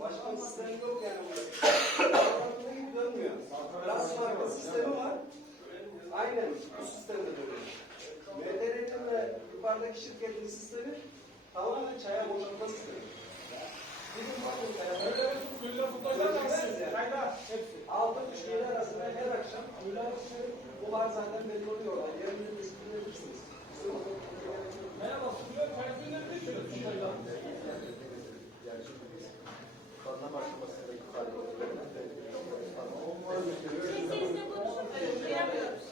Başka bir sistem yok yani burada. Gibi dönmüyor. Ras marka sistemi var. Aynen bu sistemde dönüyor. MTR'nin ve yukarıdaki şirketin sistemi tamamen çaya boşaltma sistemi. Gidin bakın çaya. Göreceksiniz yani. Altı üç yedi arasında her akşam buhar zaten belli oluyor tespit edebilirsiniz. Merhaba, sunuyor. Telefonları ne diyorsun dışarıdan? Yani şimdi biz kanlama aşamasındaki faaliyetlerden de Sesle konuşun, duyamıyoruz.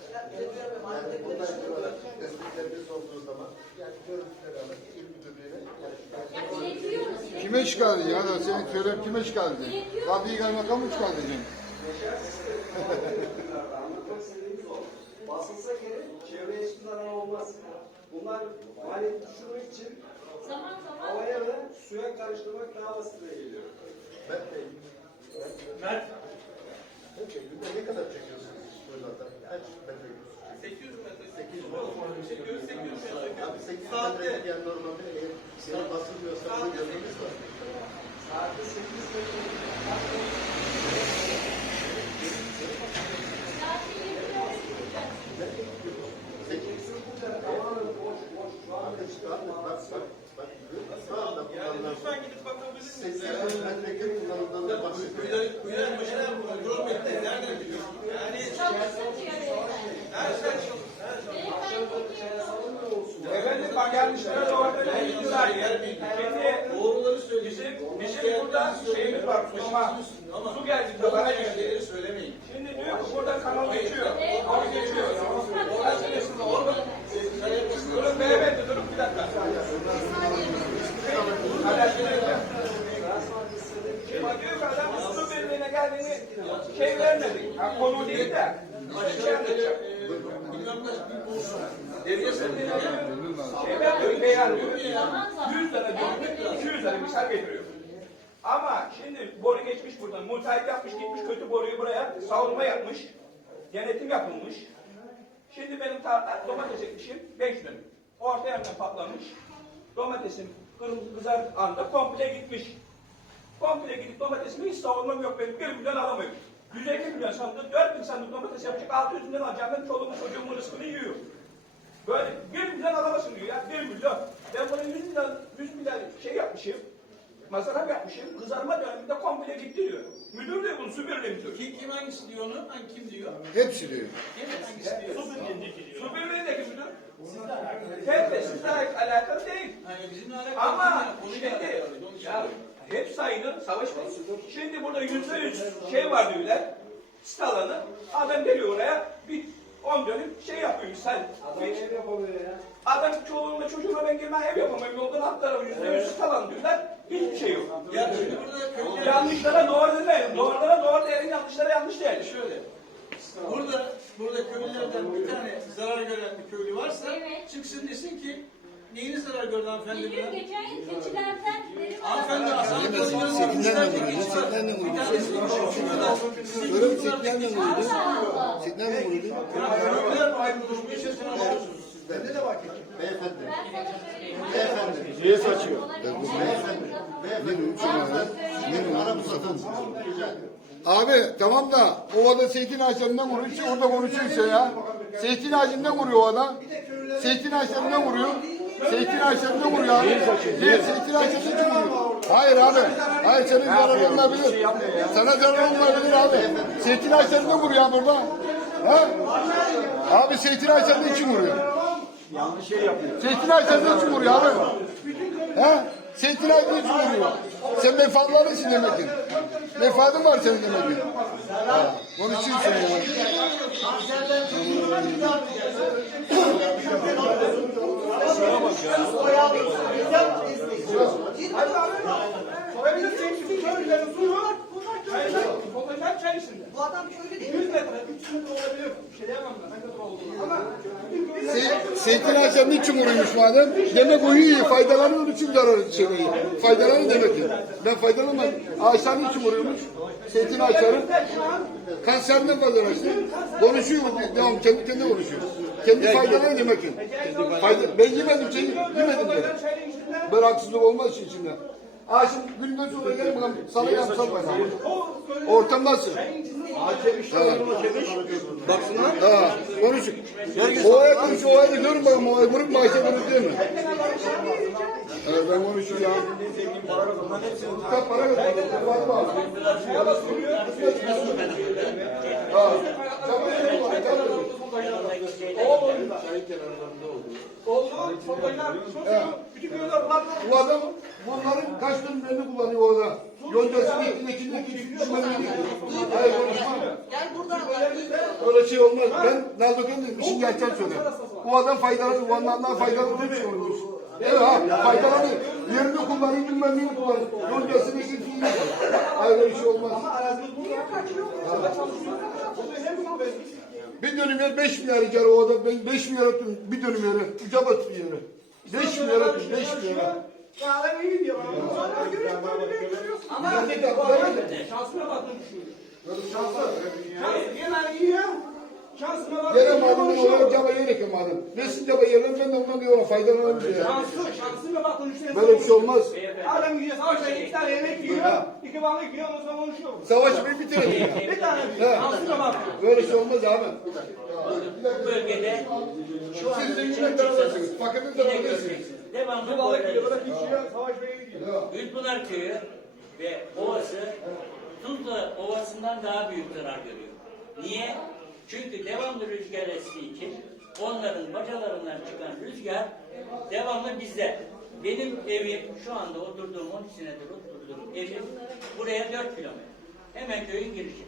yani bundan sonra desteklerimiz olduğu zaman yani görüntüleri alıp il müdürlüğüne yani. Kime çıkardın ya da senin söylem kime çıkardın? Kadıyı kaymakam mı çıkartacaksın? Yaşar sistemi anlatmak istediğimiz o. Basılsa geri çevreye hiçbir zarar olmaz. Bunlar maliyet düşürmek için Zaman zaman havaya ve suya karıştırmak daha basite geliyor. Mert Bey, Mert. Mert Bey günde ne kadar çekiyorsunuz buradan? Kaç metre? 800 metre. 800 Çekiyoruz 800 metre. Abi 800 Saatte. metre yani normalde eğer basılmıyorsa bunu görmemiz var. Saatte 8 metre. saatte 20 kilometre Çekimsiz bu kadar tamamen boş boş. Şu anda işte Abi bak bak bak şu anda Yani kullanılan lütfen gidip bakabilir misiniz? 800 metreküp kullanıldığında bahsediyor. Kuyuları, kuyular başına görmekte nereden biliyorsun? Yani çalışsın diyor beyefendi. her şey çalışıyor. Beyefendi Efendim bak gelmişler orada ne gidiyorlar ya. Şimdi Doğruları söylüyorsun. bizim, bizim burada şeyimiz var sulama. Su geldi de bana geldi. Şeyleri söylemeyin. Şimdi diyor ki burada kanal geçiyor. Abi geçiyor. Orası geçsin oğlum. Durun beyefendi durun bir dakika. Paylaştıracağım. Şimdi diyor ki adam su birliğine geldiğini şey vermedi. Ha, konu değil de. Bilmem kaç bin olsun. Devlet sınırına şey vermiyor, zaman zaman. 100 lira diyor, 200 lira misal getiriyor. Ama şimdi boru geçmiş buradan, müteahhit yapmış, gitmiş kötü boruyu buraya, savunma yapmış, denetim yapılmış. Şimdi benim ta domates ekmişim 5 dönüm. Orta yerden patlamış. Domatesim kırmızı kızar anda komple gitmiş. Komple gidip domatesimi hiç savunmam yok benim. 1 milyon alamıyorum. 150 milyon sandık, 4 bin sandık domates yapacak, 600 milyon alacağım. Ben çoluğumu çocuğumun rızkını yiyor. Böyle 1 milyon alamazsın diyor ya, 1 milyon. Ben buna 100 milyon, 100 milyon şey yapmışım. Masraf yapmışım. Kızarma döneminde komple gitti diyor. Müdür de bunu, birliği müdür. Kim, kim hangisi diyor onu? Hangi kim diyor? Hepsi diyor. Kim hangisi diyor? Su birliğindeki müdür. Hem de sizle alakalı değil. Yani bizimle alakalı. Ama değil, şimdi ya hep sayılır savaş var. Şimdi burada yüzde yüz şey var diyorlar. Sit alanı. Adam geliyor oraya bir 10 dönüm şey yapıyor misal. Adam Bir- ev yapamıyor ya. Adam çoluğumla çocuğuma ben girmem ev yapamam. Yoldan atlara yüzde yüz sit alanı diyorlar. Hiçbir şey yok. Ya şimdi burada. Yanlışlara doğru değil. Doğrulara doğru değil. Yanlışlara yanlış değil. Şöyle. Burada burada köylülerden bir tane zarar gören bir köylü varsa Evet. çıksın desin ki neyini zarar gördü hanımefendi gün buna? geçen yıl keçilerden benim Hanımefendi Hasan de bir vuruyor, de vuruyor. Allah Allah. Sekten mi vurdu? Köylüler aynı duruşma içerisinde alıyorsunuz. Bende de var ki. Beyefendi. Ben sana söyleyeyim. Beyefendi. Niye saçıyor? Beyefendi. Beyefendi. Ne diyor? Ne diyor? Aramızda Rica ediyorum. Abi tamam da ovada zeytin ağaçlarından vuruyor. Işte orada konuşuyorsa ya. Zeytin ağacından vuruyor o adam. Zeytin ağaçlarından vuruyor. Zeytin ağaçlarından vuruyor abi. Zeytin ağaçlarından kim vuruyor? Hayır abi. Hayır senin zarar olmayabilir. Sana zarar olmayabilir abi. Zeytin ağaçlarından vuruyor burada. Ha? Abi zeytin ağaçlarından kim vuruyor? Yanlış şey yapıyor. Zeytin ağaçlarından kim vuruyor abi? He? Zeytin ağaçlarından kim vuruyor? Sen menfaatlarısın demek ki. Menfaatın var senin demek ki. Ya. Hadi abi. Sorabilirsin. Köylülerin suyu çaylar. Toplayacak çay içinde. Bu adam köylü değil. 100 metre, 300 metre olabilir. Bir şey diyemem ben. Ne kadar olduğunu. Ama Se Zeytin ağaçlarının için vuruyormuş madem. Demek o iyi, faydalanıyor için zararı şey Faydalanıyor demek ki. Ben faydalanmadım. Ağaçların için vuruyormuş. Zeytin ağaçları. Kanserden faydalanıyor. Konuşuyor, devam kendi kendine konuşuyor. Kendi faydalanıyor demek ki. Fayda, ben yemedim şeyi, yemedim de. içinde Böyle haksızlık olmaz için içinde. Aa şimdi günden sonra gel bakalım. Sana yapsam bana. Ortam nasıl? Baksınlar. Ha, konuş. Ovaya konuş, ovaya da görün bakalım. Ovaya vurup maaşa verir değil mi? Evet, ben konuşuyorum ya. Kitap para kazanıyor. Var mı? Ha, çabuk bana, çabuk. Oğlum, babaylar, çocuğu, bütün köyler var. Bu adam bunların kaç dönümlerini kullanıyor orada. Yoncası ektin ekinde düşmanını Hayır konuşma. Gel buradan. Öyle şey olmaz. Ben Naldo Gönder'im. işin gerçeğini söylüyorum. Bu adam faydalanıyor. Vanlardan faydalanıyor. düşünüyormuş. Evet ha faydalanıyor. Yerini kullanıyor bilmem neyini kullanıyor. Yoncasını ektin fiili. Hayır öyle şey olmaz. Bir dönüm yer 5 milyar icar o adam. Ben 5 milyar attım. Bir dönüm yere. Uca batır yere. 5 milyar attım. 5 milyar. Kahve iyi diyor. Sonra görüyorsun. Ama şansına bakın şu. Şans, yemen iyi ya. Şansına bakın. Yere madem olarak caba yerek ya madem. Nesin caba yerler ben de ondan diyorum faydalanırım diye. Şansı, şansına bakın işte. Böyle bir şey olmaz. Adam gidiyor savaşta iki tane yemek yiyor. İki balık yiyor ondan sonra konuşuyor. Savaşmayı bitirelim ya. Bir tane bir. Şansına bakın. Böyle şey olmaz abi. Bu bölgede şu an Siz zenginler berabersiniz. Fakirlik de berabersiniz. devamlı bırak içiyor, savaşmaya gidiyor. Gülpınar Köyü ve ovası Tuzla Ovası'ndan daha büyük zarar görüyor. Niye? Çünkü devamlı rüzgar estiği için onların bacalarından çıkan rüzgar devamlı bizde. Benim evim şu anda oturduğum 12 senedir oturduğum evim buraya 4 kilometre. Hemen köyün girişi.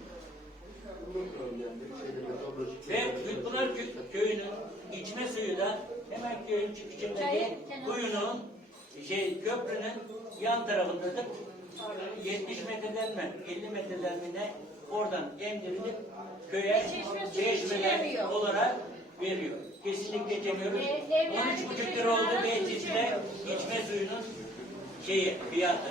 Ve Gülpınar Kö- Köyü'nün içme suyu da hemen köyün çıkışındaki kuyunun şey köprünün yan tarafındadır. 70 metreden mi 50 metreden mi ne oradan emdirilip köye çeşmeler olarak veriyor. Kesinlikle geçemiyoruz. E, evler 13,5 lira oldu Beylikdüzü'de içme suyunun şeyi fiyatı.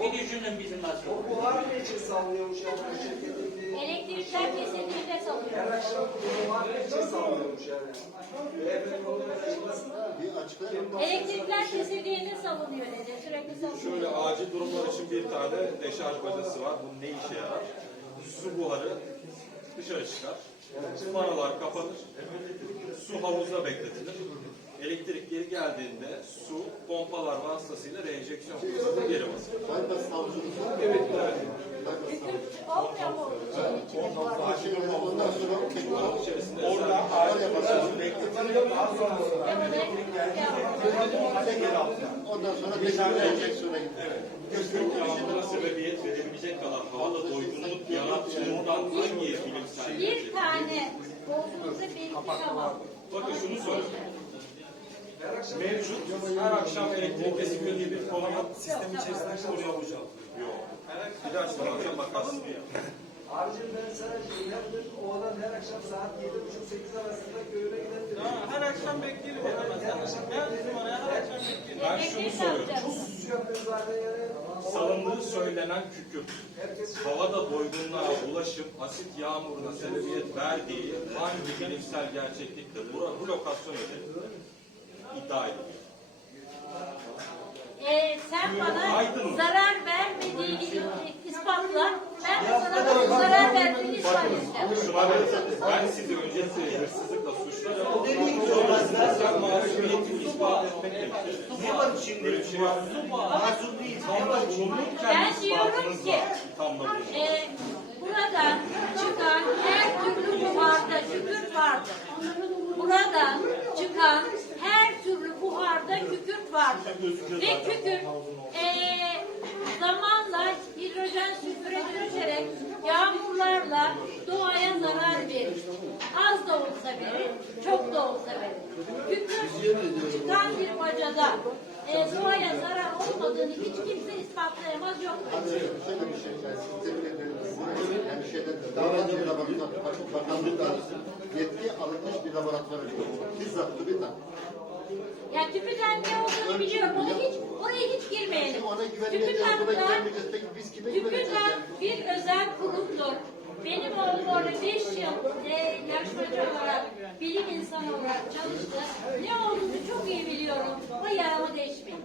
Bir düşünün bizim masrafı. O buhar ne için sağlıyormuş yani bu şirketindeki? Elektrikler kesildiğinde Her salıyor. akşam buhar ne için sağlıyormuş yani? Bir açıklayalım. Elektrikler kesildiğinde savunuyor dedi. Sürekli savunuyor. Şöyle acil durumlar için bir tane deşarj bacası var. Bu ne işe yarar? Su buharı dışarı çıkar. Vanalar kapanır. Su havuzda bekletilir. Elektrik geri geldiğinde su pompalar vasıtasıyla reenjeksiyon hızında geri mı? Evet, mu? Şey, ondan sonra tekrar İçerisinde orada acil ondan sonra tekrar enjeksiyona gidiyor. köpük yağmuruna sebebiyet verebilecek kadar havada doygunluk yarattığından hangi bilimsel Bir tane bozulursa bir ama. Bakın şunu söyleyeyim. Mevcut her akşam elektrik kesikliği diye bir yok. Sistem içerisinde konuya boşaltılıyor. Yok. Bir daha sonra bakarsın. Abicim ben sana yıllardır o adam her akşam saat 7.30-8 arasında köyüne giden biri. Her akşam bekleyelim zaman. Her akşam bizim oraya her akşam bekleyelim. Ben şunu söylüyorum. Çok sus yapıyor zaten yani. Salındığı söylenen kükürt, havada doygunluğa ulaşım, asit yağmuruna sebebiyet verdiği hangi bilimsel gerçeklikte bu, bu lokasyon üzerinde iddia ediliyor. Ee, sen bana Aydın. zarar vermediğini ispatla. Ben de sana bunun zarar verdiğini ispat edeceğim. Şuna ben sizi öncelikle hırsızlıkla suçlarım. Sen masumiyetini ispat etmek gerekir. Böyle bir şey yok. Tam bulunurken Ben diyorum ispatınız ki, var. Tam da bulunur. Ee, buradan çıkan her türlü buharda kükürt vardır. Buradan çıkan her türlü buharda kükürt vardır. Ve kükürt ee, zamanla hidrojen sülfüre dönüşerek yağmurlarla doğaya zarar verir. Az da olsa verir, çok da olsa verir. Kükürt çıkan bir bacada ee, doğaya zarar olmadığını hiç kimse ispatlayamaz yok. Şöyle şey, yani şeyden davran bir laboratuvar, bakın bakanlıktan yetki alınmış bir laboratuvar Bizzat TÜBİTAK. Ya tüpüden ne olduğunu biliyorum. Ona hiç, oraya hiç girmeyelim. Ona güvenmeyeceğiz, buna TÜBİTAK bir özel kurumdur. Benim oğlum orada 5 yıl e, yarışmacı olarak, bilim insanı olarak çalıştı. Ne olduğunu çok iyi biliyorum. O yaramı değişmeyin.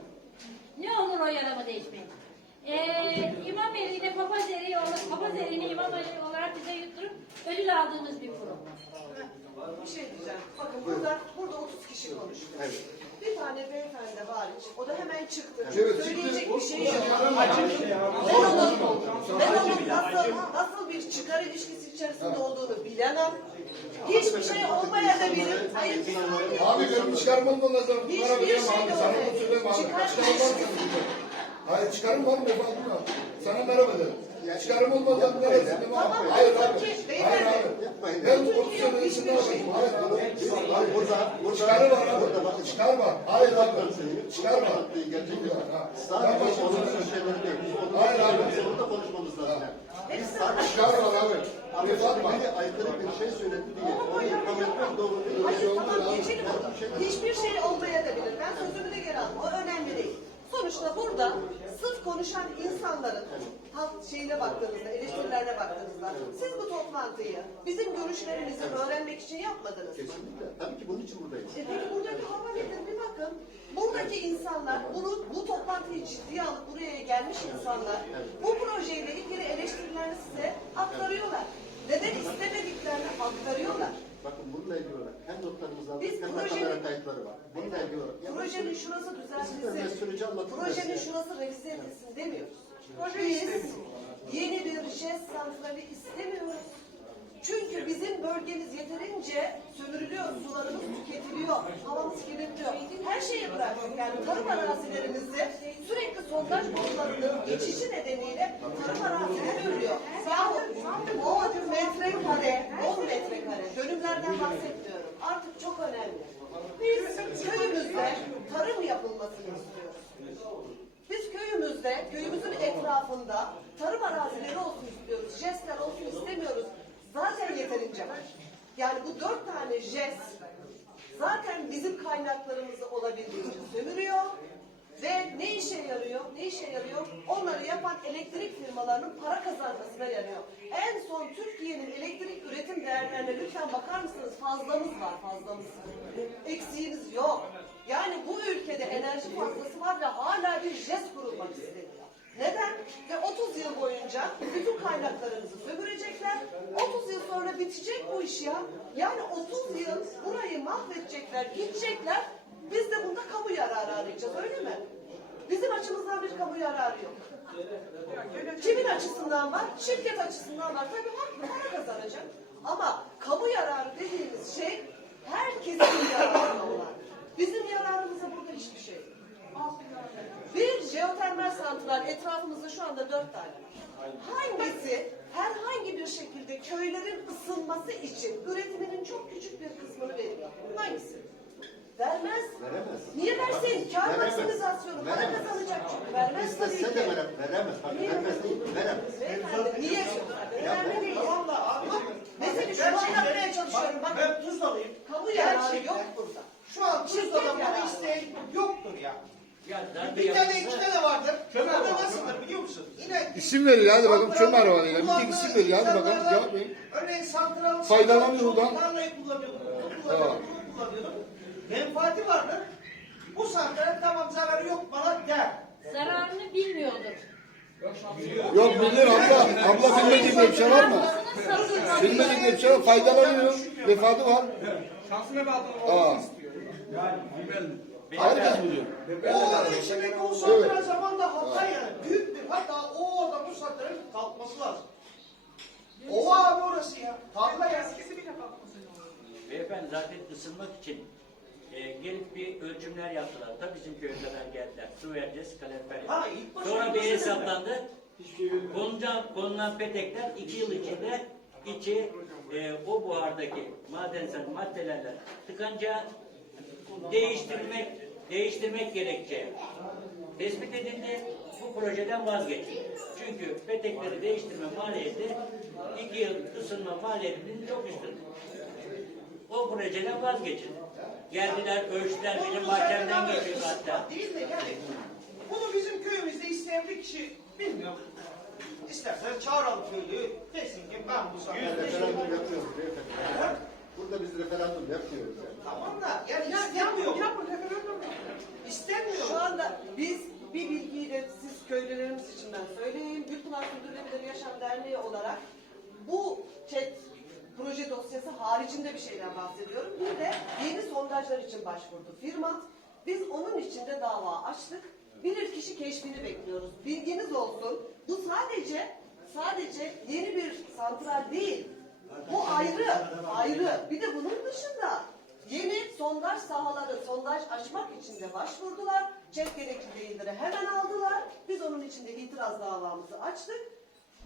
Ne olur o yaramı değişmeyin. Ee, imam eriyle papaz eriği, papaz eriğini imam eriği olarak bize yutturup ödül aldığımız bir kurum. Bir şey diyeceğim. Bakın burada, burada 30 kişi konuşuyor. Evet. Bir tane beyefendi hariç. O da hemen çıktı. Evet, Söyleyecek bir şey yok. Ben onun, ben onun nasıl, nasıl bir çıkar ilişkisi içerisinde olduğunu bilemem. Hiçbir şey olmayabilir. Hayır. Abi benim çıkarmam da lazım. Hiçbir şey abi. de abi. Çıkar- mı? Hayır çıkarım var mı? Efendim ya. Sana merhaba dedim. Çıkarım olmaz abi. Neresin değil mi abi? Tamam, Hayır abi. Hayır abi. Ben Bütün 30 yok, sene içinde şey. yaptım. Hayır abi. Hayır, burada, burada, Çıkarı var abi. Burada bakın. Çıkar var. Hayır abi. Çıkar var. Gerçekten. Ha. Sadece sana- şeyleri değil. Hayır abi. Sonunda konuşmamız lazım. Çıkar var abi. Abi biri aykırı bir şey söyledi diye. Onu kabul etmek doğru değil. Hayır tamam geçelim onu. Hiçbir şey olmayabilir. Ben sözümü de geri aldım. O önemli değil. Sonuçta burada sırf konuşan insanların halk şeyine baktığınızda, eleştirilerine baktığınızda siz bu toplantıyı bizim görüşlerimizi öğrenmek için yapmadınız. Kesinlikle. Tabii ki bunun için buradayız. E peki buradaki hava nedir bir bakın. Buradaki insanlar bunu bu toplantıyı ciddiye alıp buraya gelmiş insanlar bu projeyle ilgili eleştirilerini size aktarıyorlar. Neden istemediklerini aktarıyorlar. Bakın bununla ilgili olarak hem notlarımız Biz hem de projenin- kamera kayıtları var. Bununla ilgili olarak. Ya Projenin bu- şurası süreci düzeltilsin. Projenin size. şurası revize edilsin demiyoruz. Biz yeni bir jet santrali istemiyoruz. Çünkü bizim bölgemiz yeterince sömürülüyor, sularımız tüketiliyor, havamız kirleniyor. Her şeyi bıraktık yani tarım arazilerimizi sürekli sondaj borularının geçişi nedeniyle tarım arazileri ölüyor. Yahu o metrekare, 10 metrekare dönümlerden bahsetmiyorum. Artık çok önemli. Biz köyümüzde tarım yapılmasını istiyoruz. Biz köyümüzde, köyümüzün etrafında tarım arazileri olsun istiyoruz. Jestler olsun istemiyoruz. Zaten yeterince var. Yani bu dört tane jest zaten bizim kaynaklarımızı olabildiğince sömürüyor. Ve ne işe yarıyor? Ne işe yarıyor? Onları yapan elektrik firmalarının para kazanmasına yarıyor. En son Türkiye'nin elektrik üretim değerlerine lütfen bakar mısınız? Fazlamız var, fazlamız. Eksiğimiz yok. Yani bu ülkede enerji fazlası var ve hala bir jest kurulmak isteniyor. Neden? Ve 30 yıl boyunca bütün kaynaklarımızı sömürecekler. 30 yıl sonra bitecek bu iş ya. Yani 30 yıl burayı mahvedecekler, gidecekler. Biz de bunda kamu yararı arayacağız öyle mi? Bizim açımızdan bir kamu yararı yok. Kimin açısından var? Şirket açısından var. Tabii haklı para kazanacak. Ama kamu yararı dediğimiz şey herkesin yararına olan. Bizim yararımıza burada hiçbir şey. Bir jeotermal santral etrafımızda şu anda dört tane var. Hangisi herhangi bir şekilde köylerin ısınması için üretiminin çok küçük bir kısmını veriyor? Hangisi? Vermez. Veremez. Niye versin? Kar Veremez. maksimizasyonu. Para Veremez. kazanacak çünkü. Vermez tabii İstese ki. de veremez. Veremez. Bak, Niye? veremez değil. Veremez. Beyefendi niye? Önemli değil. Valla abi. Yok. Mesela şunu anlatmaya çalışıyorum. Bakın Ben Tuzlalıyım. kamu yararı yok burada. Şu an Tuzla'da bunu isteyen yoktur ya. Ya Bir tane iki tane vardır. Kömür de nasıldır biliyor musun? Yine İsim verin hadi bakalım var yine. Bir tek isim verin hadi bakalım cevap verin. Örneğin santral Faydalanıyor buradan. Tarlayı kullanıyordu. Bunu kullanıyordu. Bunu kullanıyordu. Menfaati vardır. Bu santralin tamam zararı yok bana der. Zararını bilmiyordur. Yok bilir abla. Abla bilmediğin bir şey var mı? Bilmediğin bir şey var. Faydalanıyor. Vefatı var. Şansına bağlı Aa. Herkes biliyor. O odanın içindeki o santral zamanda hata yani. Büyük bir hata o orada bu santralin kalkması lazım. Ova abi orası ya. Tarla ya. Beyefendi zaten ısınmak için e, gelip bir ölçümler yaptılar. Ta bizim kadar geldiler. Su vereceğiz, kalorifer Ha, ilk başta Sonra bir nasıl hesaplandı. Konulan, konulan petekler iki yıl içinde içi e, o buhardaki madensel maddelerle tıkanca değiştirmek değiştirmek gerekçe tespit edildi. Bu projeden vazgeçildi. Çünkü petekleri değiştirme maliyeti iki yıl ısınma maliyetinin çok üstünde. O projeden vazgeçildi. Geldiler, ölçtüler, bahçemden zaten geçiyor hatta. Değil de yani bunu bizim köyümüzde isteyen bir kişi bilmiyorum. İstersen çağıralım köylüyü. Desin ki ben bu Biz sanatı referandum yapıyoruz beyefendi. Burada biz referandum yapmıyoruz. Yani. Tamam da yani istemiyor. Yapın referandum. İstemiyor. Şu anda biz bir bilgiyi de siz köylülerimiz için ben söyleyeyim. Gülpınar Sürdürülebilir Yaşam Derneği olarak bu chat proje dosyası haricinde bir şeyden bahsediyorum. Bir de yeni sondajlar için başvurdu firma. Biz onun için de dava açtık. Bilirkişi keşfini bekliyoruz. Bilginiz olsun. Bu sadece sadece yeni bir santral değil. Bu ayrı, ayrı. Bir de bunun dışında yeni sondaj sahaları, sondaj açmak için de başvurdular. Çek gerekli değilleri hemen aldılar. Biz onun için de itiraz davamızı açtık.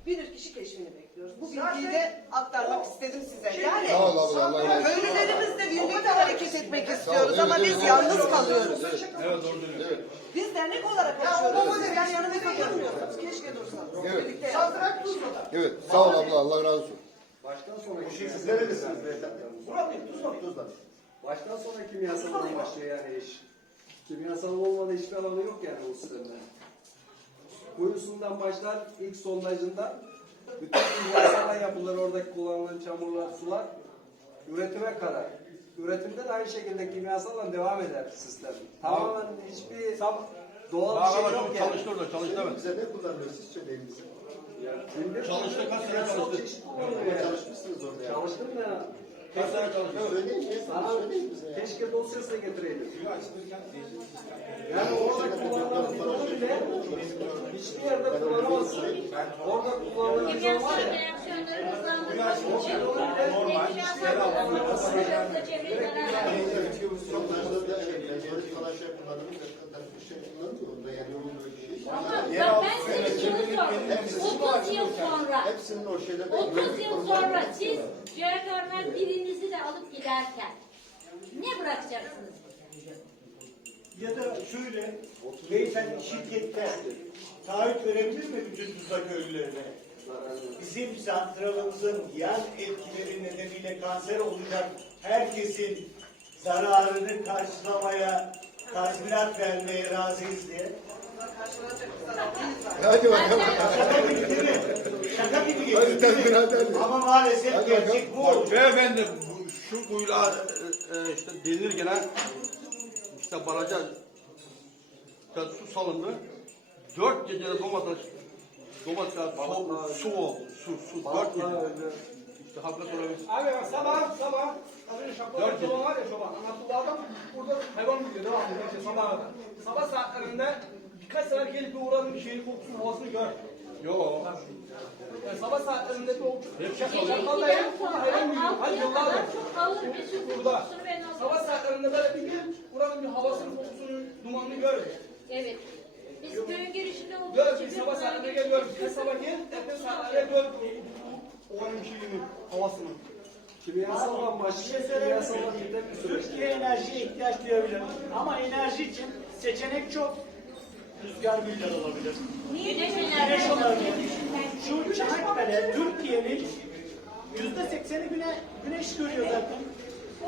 Bilirkişi keşfini bekliyoruz. Bu bilgiyi de aktarmak istedim size. Yani Sağ ol Allah razı olsun. köylülerimizle birlikte hareket etmek istiyoruz evet, ama evet, biz evet. yalnız kalıyoruz. Evet. Biz dernek olarak yaşıyoruz. Sizler yanımızda durmuyorsunuz. Keşke dursanız. Evet. Birlikte Tuzla'da. Evet. Sağ ol abla. Allah razı olsun. Baştan sonraki Siz nerelisiniz beyefendi? Murat Bey, Tuzla. Tuzla. Baştan sonra kimyasaldan başlıyor yani iş. Kimyasal olmadan hiçbir alanı yok yani o sistemde. Kuyusundan başlar, ilk sondajından bütün kimyasaldan yapılır oradaki kullanılan çamurlar, sular üretime kadar. Üretimde de aynı şekilde kimyasalla devam eder sistem. Tamamen hiçbir doğal bir şey yok yani. Çalıştı orada çalıştı evet. Bize ne kullanıyor siz söyleyin bize. Çalıştı, kaç sene çalıştı? yani. çalışmışsınız orada ya. Çalıştım da Ya. keşke dosyasına getireydim. Yani orada kullanılan bidonu bile hiçbir yerde kullanamazsın. Orada kullanılan var ya. şey, şey. Bir şey kullanmıyor onda yani onun böyle bir şey. Ama ben size şunu sordum. 30 yıl sonra, Hepsinin o şeylerde 30 yıl sonra siz jeotermal birinizi de alıp giderken ne bırakacaksınız? Ya da şöyle, beyefendi şirkette taahhüt verebilir mi bütün Tuzla köylülerine? Bizim santralımızın yan etkileri nedeniyle kanser olacak herkesin zararını karşılamaya, tazminat vermeye razıyız diye. Hadi bakalım. Şaka mi? Şaka gibi Hadi. Ama maalesef Hadi gerçek bu oldu. Beyefendi bu- şu kuyular e, e, işte denilir gene işte baraja işte su salındı. Dört gecede domates domatesler su, su oldu. Su, su. Dört gece. İşte haklı sorabilirsin. Abi bak sabah sabah az önce şapkalı çoban var ya çoban anlattığı adam burada hayvan gidiyor devamlı işte sabah kadar. Sabah saatlerinde birkaç sefer gelip bir uğradım bir şeyin kokusunu havasını gör. Yo. Yani sabah saatlerinde bir o Gece şapkalı 2'den ya burada sonra hayvan gidiyor. Hadi 6'ya yıllardır. çok ağır bir su Burada. Sabah saatlerinde böyle bir gel buranın bir havasını kokusunu dumanını gör. Evet. Biz köyün girişinde olduğumuz Gör için bir bir sabah saatlerinde geliyorum. Bir sabah gel ertesi saatlerde gör. Ovanın şeyini havasını. Kimyasaldan başlıyor, kimyasaldan biten bir süreç. Türkiye enerjiye ihtiyaç duyabilir. Ama enerji için seçenek çok. Rüzgar güller olabilir. Güneş olabilir. Şu Çanakkale Türkiye'nin yüzde sekseni güne, güneş görüyor zaten.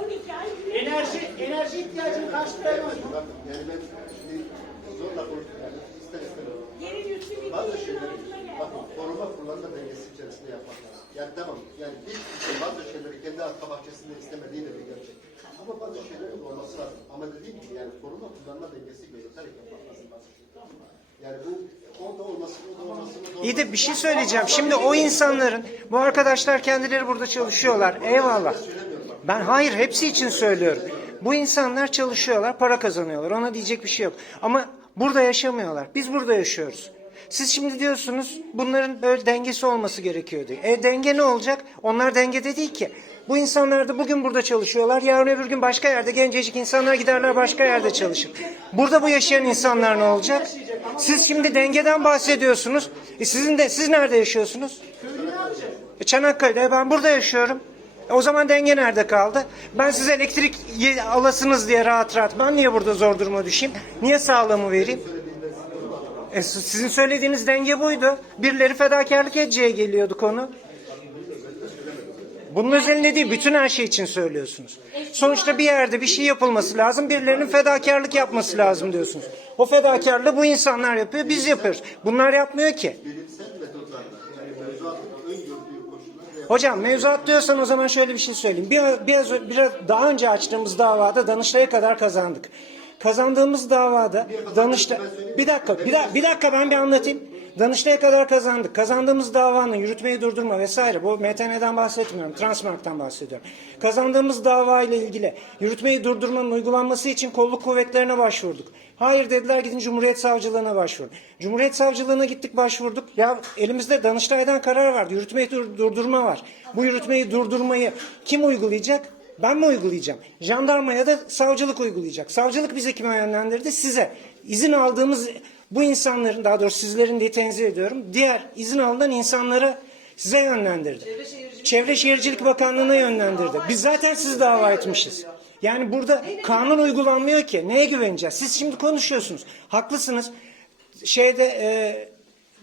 12 ay Enerji, enerji ihtiyacını karşılayamaz mı? Yani ben şimdi zorla konuştum yani ister üstü bir Bazı şeyleri bakın koruma kullanma dengesi içerisinde yapmak lazım. Yani tamam yani bir kişi bazı şeyleri kendi arka bahçesinde istemediği de bir gerçek. Ama bazı şeylerin olması lazım. Ama dediğim gibi yani koruma kullanma dengesi gözeterek yapmak lazım bazı şeyleri. Yani bu orada olmasını, orada olmasını, orada İyi de bir şey söyleyeceğim. Şimdi o insanların, bu arkadaşlar kendileri burada çalışıyorlar. Eyvallah. Ben hayır hepsi için söylüyorum. Bu insanlar çalışıyorlar, para kazanıyorlar. Ona diyecek bir şey yok. Ama burada yaşamıyorlar. Biz burada yaşıyoruz. Siz şimdi diyorsunuz bunların böyle dengesi olması gerekiyor diye. E denge ne olacak? Onlar dengede değil ki. Bu insanlar da bugün burada çalışıyorlar. Yarın öbür gün başka yerde gencecik insanlar giderler başka yerde çalışır. Burada bu yaşayan insanlar ne olacak? Siz şimdi dengeden bahsediyorsunuz. E sizin de siz nerede yaşıyorsunuz? E Çanakkale'de E ben burada yaşıyorum. E o zaman denge nerede kaldı? Ben size elektrik alasınız diye rahat rahat. Ben niye burada zor duruma düşeyim? Niye sağlığımı vereyim? E, sizin söylediğiniz denge buydu. Birileri fedakarlık edeceğe geliyordu konu. Bunun özelinde değil, bütün her şey için söylüyorsunuz. Sonuçta bir yerde bir şey yapılması lazım, birilerinin fedakarlık yapması lazım diyorsunuz. O fedakarlığı bu insanlar yapıyor, biz yapıyoruz. Bunlar yapmıyor ki. bilimsel metotlarla yani mevzuatın öngördüğü koşullar ve Hocam mevzuat diyorsan o zaman şöyle bir şey söyleyeyim. Bir, biraz, biraz daha önce açtığımız davada Danıştay'a kadar kazandık. Kazandığımız davada Danıştay bir dakika bir dakika bir dakika ben bir anlatayım. Danıştay'a kadar kazandık. Kazandığımız davanın yürütmeyi durdurma vesaire bu MTN'den bahsetmiyorum. Transmark'tan bahsediyorum. Kazandığımız dava ile ilgili yürütmeyi durdurmanın uygulanması için kolluk kuvvetlerine başvurduk. Hayır dediler gidin Cumhuriyet Savcılığına başvurun. Cumhuriyet Savcılığına gittik başvurduk. Ya elimizde Danıştay'dan karar vardı. Yürütmeyi dur- durdurma var. Bu yürütmeyi durdurmayı kim uygulayacak? Ben mi uygulayacağım? Jandarmaya da savcılık uygulayacak. Savcılık bize kime yönlendirdi? Size. İzin aldığımız bu insanların, daha doğrusu sizlerin diye tenzih ediyorum. Diğer izin alınan insanlara size yönlendirdi. Çevre Şehircilik, Çevre Şehircilik Bakanlığı'na yönlendirdi. Biz zaten sizi dava etmişiz. Yani burada kanun uygulanmıyor ki. Neye güveneceğiz? Siz şimdi konuşuyorsunuz. Haklısınız. Şeyde e,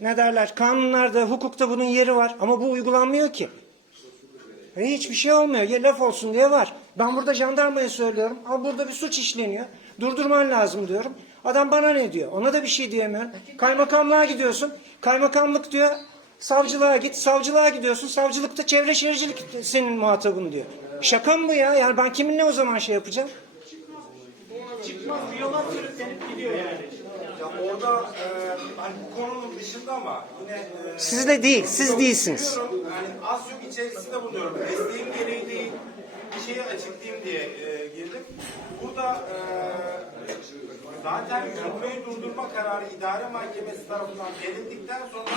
ne derler? Kanunlarda, hukukta bunun yeri var. Ama bu uygulanmıyor ki. E, hiçbir şey olmuyor. Ya laf olsun diye var. Ben burada jandarmaya söylüyorum. Ama burada bir suç işleniyor. Durdurman lazım diyorum. Adam bana ne diyor? Ona da bir şey diyemiyorum. Kaymakamlığa gidiyorsun. Kaymakamlık diyor. Savcılığa git. Savcılığa gidiyorsun. Savcılıkta çevre şehircilik senin muhatabın diyor. Şaka mı bu ya? Yani ben kiminle o zaman şey yapacağım? Çıkmaz bir yola sürüklenip gidiyor yani. Ya orada e, hani bu konunun dışında ama yine e, Siz de değil. Siz değilsiniz. biliyorum, yani az çok içerisinde bulunuyorum. Mesleğim gereği değil, bir şeyi açıklayayım diye e, girdim. Burada e, zaten yürütmeyi durdurma kararı idare mahkemesi tarafından verildikten sonra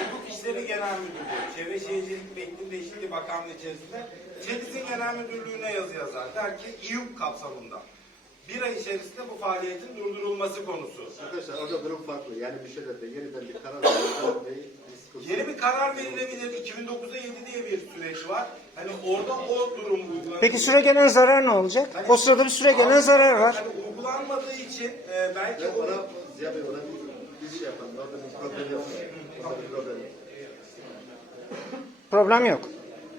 Hukuk İşleri Genel Müdürlüğü, Çevre Şehircilik ve İklim Değişikliği Bakanlığı içerisinde ÇEDİS'in Genel Müdürlüğü'ne yazı yazar. Der ki İYUK kapsamında bir ay içerisinde bu faaliyetin durdurulması konusu. Arkadaşlar orada durum farklı. Yani bir şeylerde yeniden bir karar vermeyi Yeni bir karar verilebilir. 2009'a 7 diye bir süreç var. Hani orada o durum uygulanır. Peki süre gelen zarar ne olacak? O sırada bir süre gelen zarar var. Hani uygulanmadığı için e, belki Ben o ona Ziya Bey ona bir, şey yapalım. Orada bir problem yok. Orada bir problem yok. Problem yok.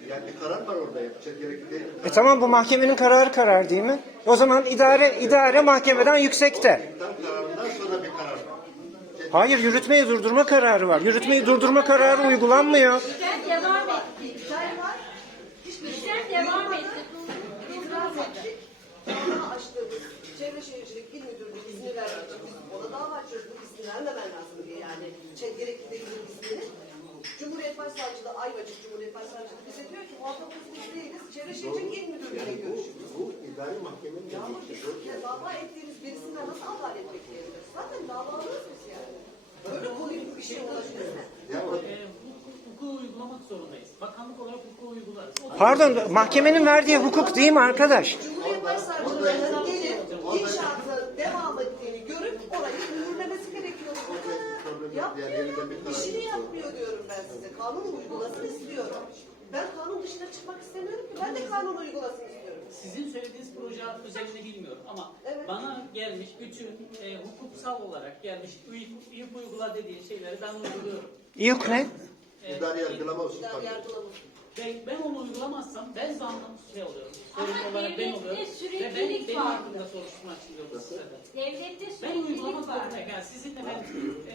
Yani bir karar var orada. Yapacak gerekli değil. E tamam bu mahkemenin kararı karar değil mi? O zaman idare idare mahkemeden yüksekte. Tam kararından sonra bir karar var. Hayır yürütmeyi durdurma kararı var. Yürütmeyi durdurma kararı uygulanmıyor. Sen devam etti. Çay var. Sen devam etti. İtiraz ettik. Dava açtığımız Çevre Şehircilik İl Müdürlüğü izni vermek için biz ona dava açıyoruz. Bu izni vermemen lazım diye yani. Şey, gerekli değil bu iznini. Cumhuriyet Başsavcılığı, Ayvacık Cumhuriyet Başsavcılığı bize diyor ki muhatabımız biz değiliz. Çevre Şehircilik İl Müdürlüğü'yle görüşürüz. Bu idari mahkemenin Ya ama dediği biz ya dava ettiğimiz birisinden nasıl adalet bekleyebiliriz? Zaten davalıyız biz yani. Böyle komik bir şey olabilir mi? Ya o- E, hukuku uygulamak zorundayız. Bakanlık olarak hukuku uygularız. O Pardon mahkemenin verdiği hukuk değil mi arkadaş? Cumhuriyet Başsavcılığı'nın gelip inşaatın devam ettiğini görüp orayı mühürlemesi gerekiyor. Bu kadar. Yapmıyor ya. İşini yapmıyor diyorum ben size. Kanun uygulasın istiyorum. Ben kanun dışına çıkmak istemiyorum ki. Ben de kanun uygulasın istiyorum. Sizin söylediğiniz proje özelini bilmiyorum ama Evet. bana gelmiş bütün e, hukuksal olarak gelmiş uyup, uyup uygula dediğin şeyleri ben uyguluyorum. İlk ne? İdari yargılama olsun. İdari tabii. yargılama. Ben, ben onu uygulamazsam ben zanlı şey oluyorum. Ama Sorumlu olarak ben devlette oluyorum. Ve ben, süreklilik benim var. hakkımda soruşturma açılıyor bu sırada. Devlette Ben süreklilik uygulamak var. zorundayım. Yani sizinle ben,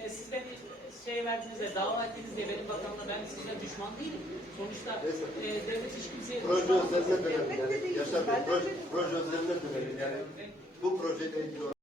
e, siz beni şey verdiniz dava ettiniz diye benim bakanla ben size düşman değilim. Sonuçta e, devlet hiç kimseye Proje düşman özeline dönelim. Yani. Yaşar Bey, proje, proje özeline dönelim. Yani bu projeyle ilgili